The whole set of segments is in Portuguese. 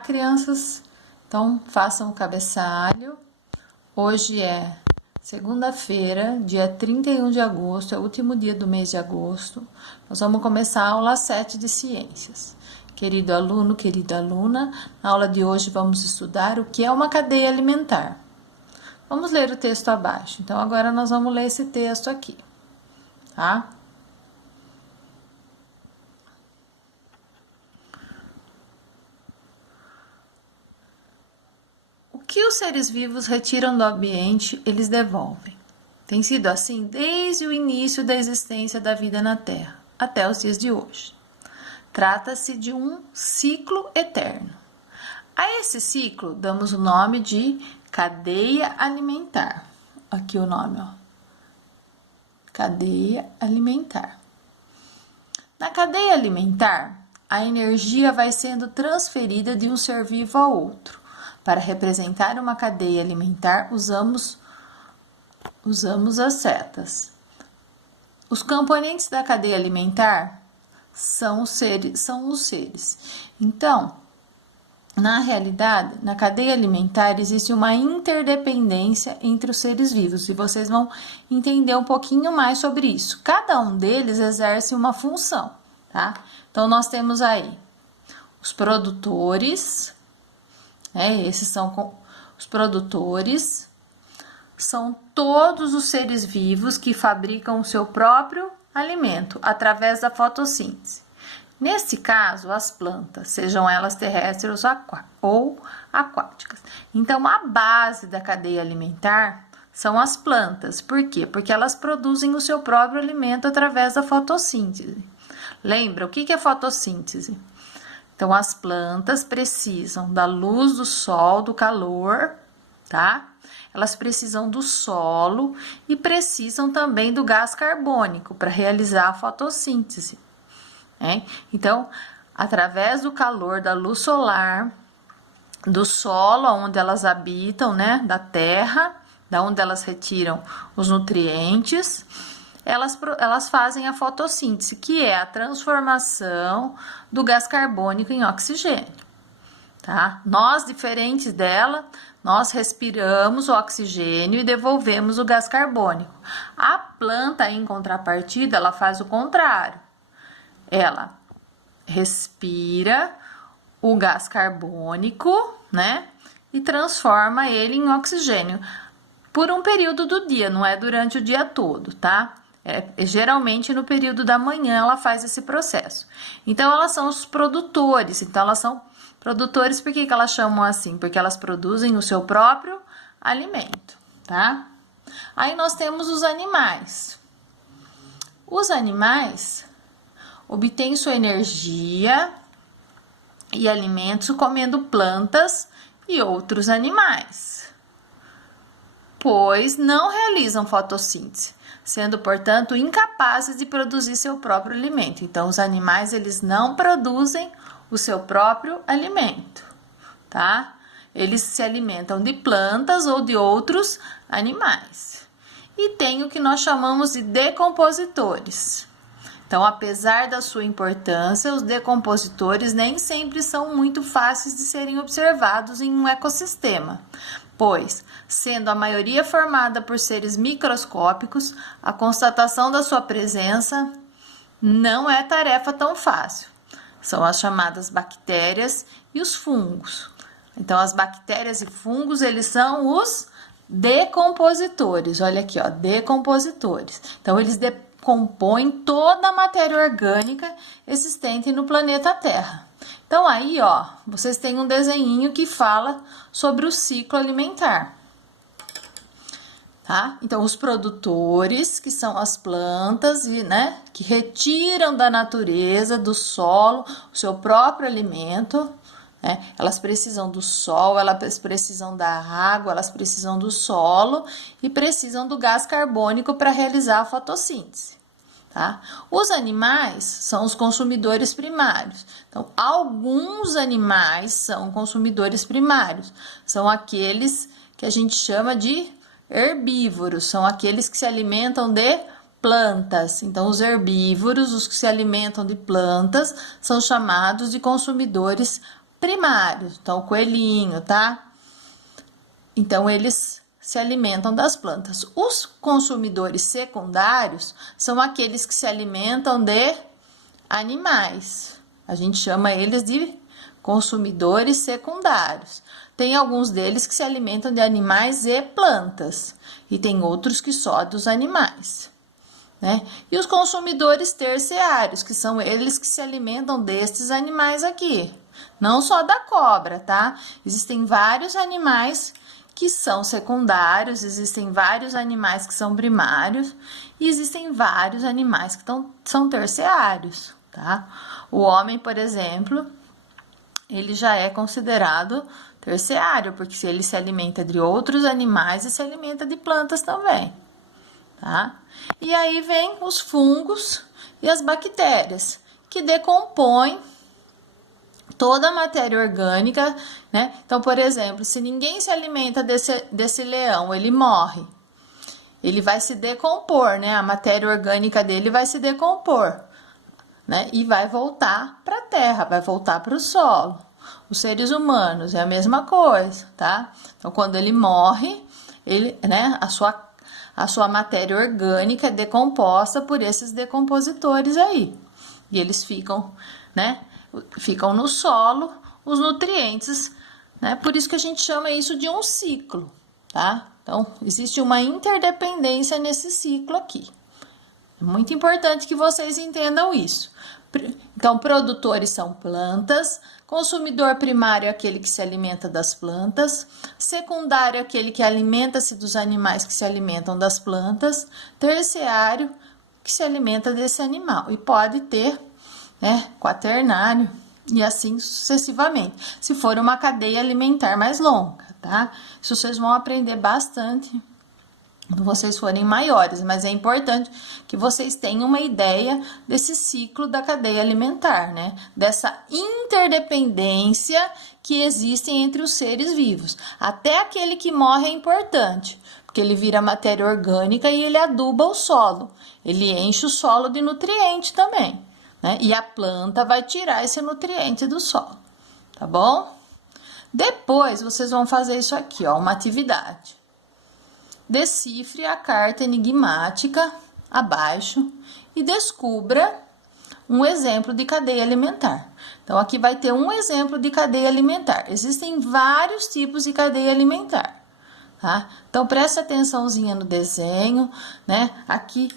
Crianças, então façam o cabeçalho. Hoje é segunda-feira, dia 31 de agosto, é o último dia do mês de agosto. Nós vamos começar a aula 7 de ciências. Querido aluno, querida aluna, na aula de hoje vamos estudar o que é uma cadeia alimentar. Vamos ler o texto abaixo. Então, agora nós vamos ler esse texto aqui, tá? O que os seres vivos retiram do ambiente, eles devolvem. Tem sido assim desde o início da existência da vida na Terra, até os dias de hoje. Trata-se de um ciclo eterno. A esse ciclo damos o nome de cadeia alimentar. Aqui o nome, ó. Cadeia alimentar. Na cadeia alimentar, a energia vai sendo transferida de um ser vivo a outro. Para representar uma cadeia alimentar, usamos as setas. Os componentes da cadeia alimentar são os seres. Então, na realidade, na cadeia alimentar existe uma interdependência entre os seres vivos e vocês vão entender um pouquinho mais sobre isso. Cada um deles exerce uma função, tá? Então, nós temos aí os produtores, esses são os produtores, são todos os seres vivos que fabricam o seu próprio alimento através da fotossíntese. Nesse caso, as plantas, sejam elas terrestres ou aquáticas. Então, a base da cadeia alimentar são as plantas. Por quê? Porque elas produzem o seu próprio alimento através da fotossíntese. Lembra, o que é fotossíntese? Então, as plantas precisam da luz do sol, do calor, tá? Elas precisam do solo e precisam também do gás carbônico para realizar a fotossíntese. Então, através do calor da luz solar, do solo onde elas habitam, da terra, da onde elas retiram os nutrientes, elas fazem a fotossíntese, que é a transformação do gás carbônico em oxigênio, tá? Nós, diferentes dela, nós respiramos o oxigênio e devolvemos o gás carbônico. A planta, em contrapartida, ela faz o contrário. Ela respira o gás carbônico, e transforma ele em oxigênio por um período do dia, não é durante o dia todo, tá? Geralmente no período da manhã ela faz esse processo. Então, elas são os produtores. Então, elas são produtores, por que elas chamam assim? Porque elas produzem o seu próprio alimento, tá? Aí nós temos os animais. Os animais obtém sua energia e alimentos comendo plantas e outros animais, pois não realizam fotossíntese, sendo, portanto, incapazes de produzir seu próprio alimento. Então, os animais, eles não produzem o seu próprio alimento, tá? Eles se alimentam de plantas ou de outros animais. E tem o que nós chamamos de decompositores. Então, apesar da sua importância, os decompositores nem sempre são muito fáceis de serem observados em um ecossistema, pois, sendo a maioria formada por seres microscópicos, a constatação da sua presença não é tarefa tão fácil. São as chamadas bactérias e os fungos. Então, as bactérias e fungos, eles são os decompositores. Olha aqui, ó, decompositores. Então, eles compõem toda a matéria orgânica existente no planeta Terra. Então, aí, ó, vocês têm um desenhinho que fala sobre o ciclo alimentar, tá? Então, os produtores, que são as plantas, que retiram da natureza, do solo, o seu próprio alimento, elas precisam do sol, elas precisam da água, elas precisam do solo e precisam do gás carbônico para realizar a fotossíntese, tá? Os animais são os consumidores primários. Então, alguns animais são consumidores primários, são aqueles que a gente chama de herbívoros, são aqueles que se alimentam de plantas. Então, os herbívoros, os que se alimentam de plantas, são chamados de consumidores primários, então o coelhinho, tá? Então eles se alimentam das plantas. Os consumidores secundários são aqueles que se alimentam de animais. A gente chama eles de consumidores secundários. Tem alguns deles que se alimentam de animais e plantas, e tem outros que só dos animais, né? E os consumidores terciários, que são eles que se alimentam destes animais aqui, não só da cobra, tá? Existem vários animais que são secundários, existem vários animais que são primários, e existem vários animais que são terciários, tá? O homem, por exemplo, ele já é considerado terciário, porque se ele se alimenta de outros animais e se alimenta de plantas também, tá? E aí vem os fungos e as bactérias, que decompõem toda a matéria orgânica, né? Então, por exemplo, se ninguém se alimenta desse leão, ele morre. Ele vai se decompor, né? A matéria orgânica dele vai se decompor, né? E vai voltar para a terra, vai voltar para o solo. Os seres humanos é a mesma coisa, tá? Então, quando ele morre, ele, né? A sua matéria orgânica é decomposta por esses decompositores aí. E eles ficam, né? Ficam no solo os nutrientes, né? Por isso que a gente chama isso de um ciclo, tá? Então, existe uma interdependência nesse ciclo aqui. É muito importante que vocês entendam isso. Então, produtores são plantas, consumidor primário é aquele que se alimenta das plantas, secundário é aquele que alimenta-se dos animais que se alimentam das plantas, terciário que se alimenta desse animal. E pode ter, né, quaternário e assim sucessivamente, se for uma cadeia alimentar mais longa, tá? Isso vocês vão aprender bastante quando vocês forem maiores, mas é importante que vocês tenham uma ideia desse ciclo da cadeia alimentar, né? Dessa interdependência que existe entre os seres vivos. Até aquele que morre é importante, porque ele vira matéria orgânica e ele aduba o solo. Ele enche o solo de nutriente também, né? E a planta vai tirar esse nutriente do solo, tá bom? Depois, vocês vão fazer isso aqui, ó, uma atividade. Decifre a carta enigmática abaixo e descubra um exemplo de cadeia alimentar. Então, aqui vai ter um exemplo de cadeia alimentar. Existem vários tipos de cadeia alimentar, tá? Então, presta atençãozinha no desenho, né? Aqui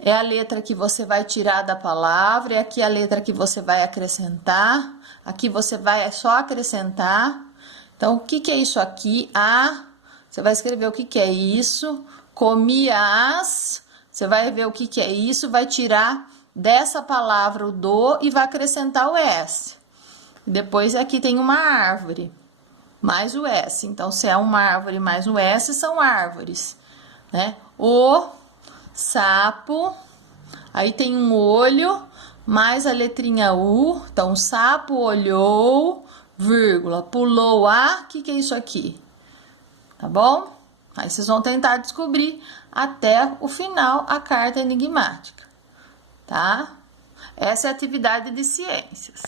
é a letra que você vai tirar da palavra, e aqui é a letra que você vai acrescentar. Aqui você vai só acrescentar. Então, o que que é isso aqui? Você vai escrever o que que é isso. Comias. Você vai ver o que que é isso, vai tirar dessa palavra o do e vai acrescentar o S. Depois aqui tem uma árvore, mais o S. Então, se é uma árvore mais o S, são árvores, né? O sapo, aí tem um olho, mais a letrinha U. Então, o sapo olhou, vírgula, pulou a... O que que é isso aqui? Tá bom? Aí vocês vão tentar descobrir até o final a carta enigmática, tá? Essa é a atividade de ciências.